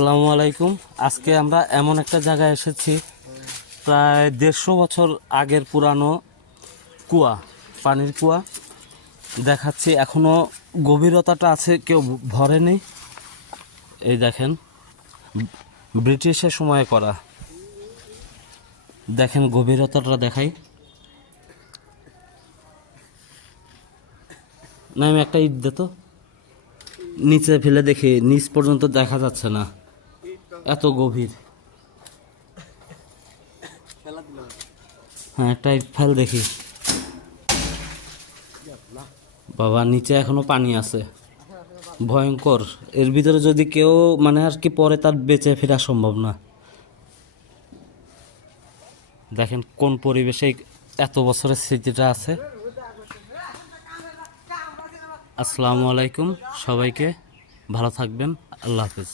আসসালামু আলাইকুম। আজকে আমরা এমন একটা জায়গায় এসেছি, প্রায় 150 বছর আগের পুরানো কুয়া, পানির কুয়া দেখাচ্ছি। এখনো গভীরতাটা আছে, কেউ ভরেনি। এই দেখেন, ব্রিটিশের সময়ে করা। দেখেন গভীরতাটা দেখাই না, আমি একটা ইট দে তো, নিচে ফেলে দেখি, নিচ পর্যন্ত দেখা যাচ্ছে না, এত গভীর। হ্যাঁ, একটা ইট ফেল দেখি। বাবা, নিচে এখনো পানি আছে, ভয়ঙ্কর। এর ভিতরে যদি কেউ আর কি পরে, তার বেঁচে ফেরা সম্ভব না। দেখেন কোন পরিবেশে এত বছরের স্মৃতিটা আছে। আসসালামু আলাইকুম সবাইকে, ভালো থাকবেন, আল্লাহ হাফিজ।